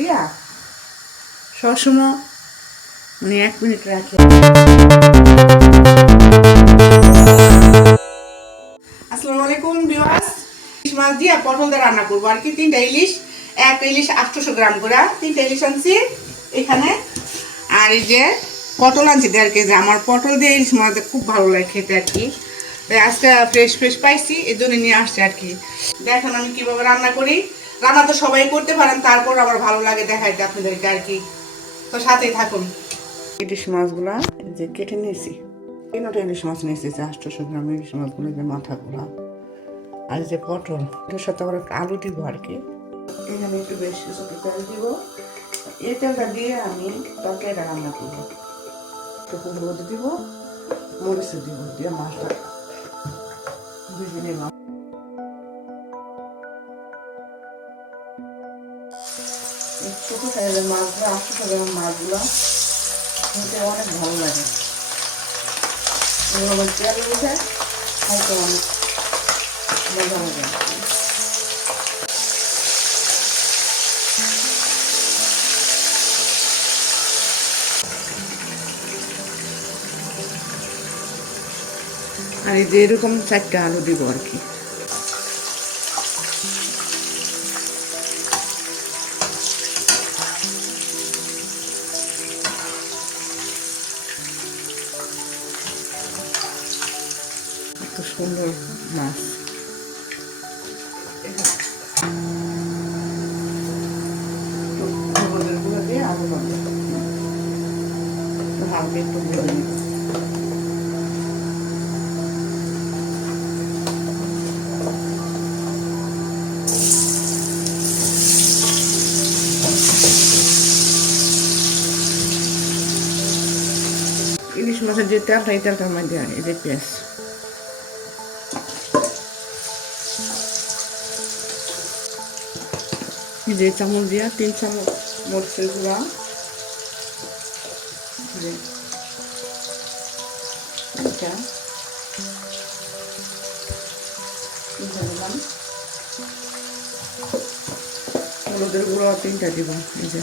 দিয়া সবসময় মানে এক মিনিট রাখি। আসসালামু আলাইকুম ইলিশ মাছ পটল দিয়ে রান্না করব। আর কি? তিনটা ইলিশ, এক ইলিশ আটশোশো গ্রাম করে। তিনটা ইলিশ আনছি এখানে। আর এই যে পটল আনছি দেড় কেজি। আমার পটল দিয়ে ইলিশ মাছ খুব ভালো লাগে খেতে আর কি। তাই আজকে ফ্রেশ ফ্রেশ পাইছি, এই জন্য নিয়ে আসছে আর কি। দেখেন আমি কীভাবে রান্না করি। রান্না তো সবাই করতে পারেন, তারপর আমার ভালো লাগে দেখাইতে আপনাদেরকে আর কি। তো সাথেই থাকুন। ইলিশ মাছগুলা যে কেটে নিয়েছি। তিনটা ইলিশ মাছ নিয়েছি, যে আটশোশো গ্রাম ইলিশ মাছগুলো যে মাথাগুলা। আর যে পটল, এটার সাথে আবার আলু দিব আর কি। এখানে একটু বেশ কিছু তেল দিব। এই তেলটা দিয়ে আমি তরকারিটা রান্না করব। একটু হলুদ দিব মরিচ দিব, দিয়ে মাছটা ভেজে নিলাম। সাইজের মাছগুলো আটশো গ্রাম মাছগুলো। খেতে অনেক ভালো লাগে। আবার তেল উঠে খাইতে অনেক মজা হবে। আর এই যে এরকম চারটে আলু দিব আর কি। সুন্দর মাছ। হালকা একটু ভেজে নিব ইলিশ মাছের যে তেলটা, এই তেলটার মধ্যে এই যে পেঁয়াজ যে চামচ দিয়া তিন চামচ মরিচের গুঁড়া। তিনটা দিলাম হলুদের গুঁড়ো তিনটা দিব, এই যে।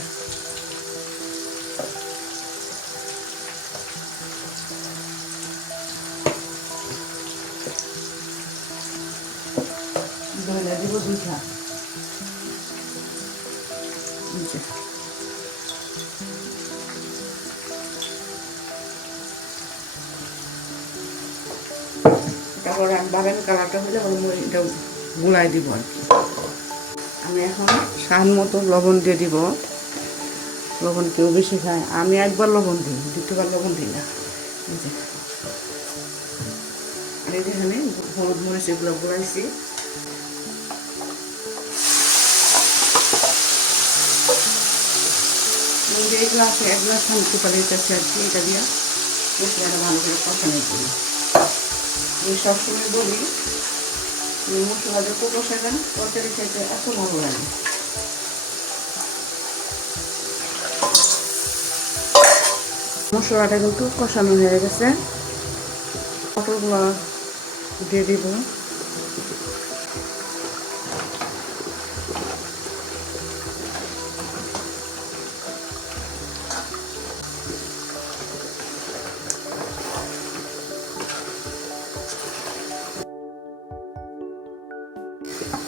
ধনিয়া দিব দুইটা। তারপরে আমি বাগান কালারটা হলে আমি এটা গুলাই দিব আর কি। আমি এখন সান মতো লবণ দিয়ে দিব। লবণ কেউ বেশি খায় আমি একবার লবণ দিই, দ্বিতীয়বার লবণ দিই না। এই যে। আর এই এখানে হলুদ মরিচ এগুলো গুলাইছি। যে আছে এক গ্লাস আমি কুকারে চাচ্ছি আর কি, এটা দিয়ে। মশলাটা ভালো করে কষানো করি আমি সবসময় বলি মশলা মশলা যত কষাবেন তরকারি খেতে এত ভালো লাগে। মশলাটা কিন্তু কষানো হয়ে গেছে। পটলগুলো দিয়ে দিব।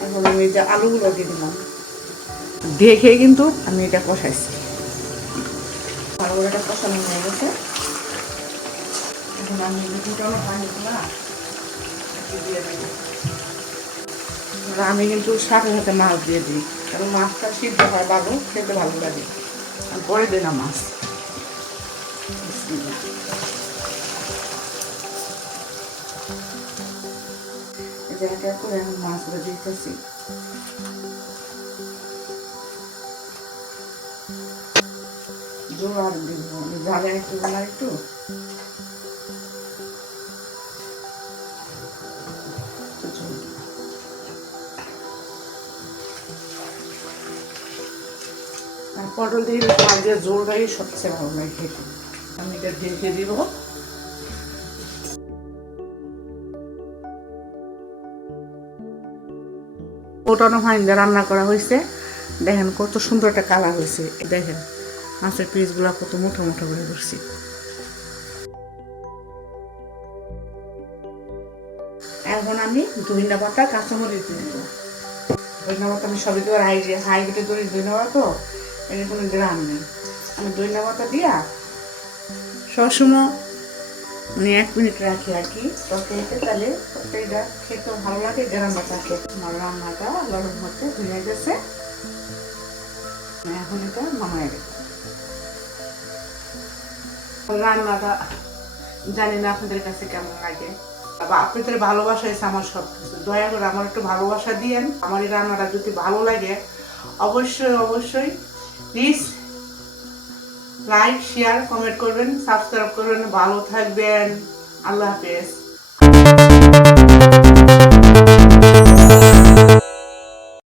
এখন আমি যে আলুগুলো দিয়ে দিলাম। দেখে কিন্তু আমি এটা কষাইছি। ভালো করে এটা কষানো হয়ে গেছে। এখন আমি দুটোনো পানি দিয়ে দিই আমি কিন্তু সাথে সাথে মাছ দিয়ে দিই। কারণ মাছটা সিদ্ধ হয় ভালো খেতে ভালো লাগে। আর পরে না মাছ। এক করে আমি মাছগুলো দিতেছি জোর আর দিব জালে একটু বেলা একটু। পটল দিয়ে মাছ দিয়ে ঝোলটাই সবচেয়ে ভালো লাগে খেতে। আমি এটা ঢেকে দিব। ওটানো ফাইন রান্না করা হয়েছে। দেখেন কত সুন্দর একটা কালার হয়েছে। দেখেন, মাছের পিসগুলো কত মোটা মোটা করে করছি এখন আমি ধনিয়া পাতা, কাঁচামরিচ দিয়ে দেবো। ধনিয়া পাতা আমি সবই দেওয়ার হাই হাই বেটে ধরি ধনিয়া পাতা তো এর কোনো গ্রাম নেই। আমি ধনিয়া পাতা দিয়া সবসময় মানে এক মিনিট রাখি আর কি। তাহলে খেতে ভালো লাগে রান্নাটা গেছে। এখন এটা গেছে রান্নাটা জানি না আপনাদের কাছে কেমন লাগে। বা আপনাদের ভালোবাসা এসে আমার সব দয়া করে আমার একটু ভালোবাসা দিয়েন। আমার এই রান্নাটা যদি ভালো লাগে, অবশ্যই অবশ্যই প্লিজ লাইক শেয়ার কমেন্ট করবেন সাবস্ক্রাইব করবেন। ভালো থাকবেন। আল্লাহ হাফেজ।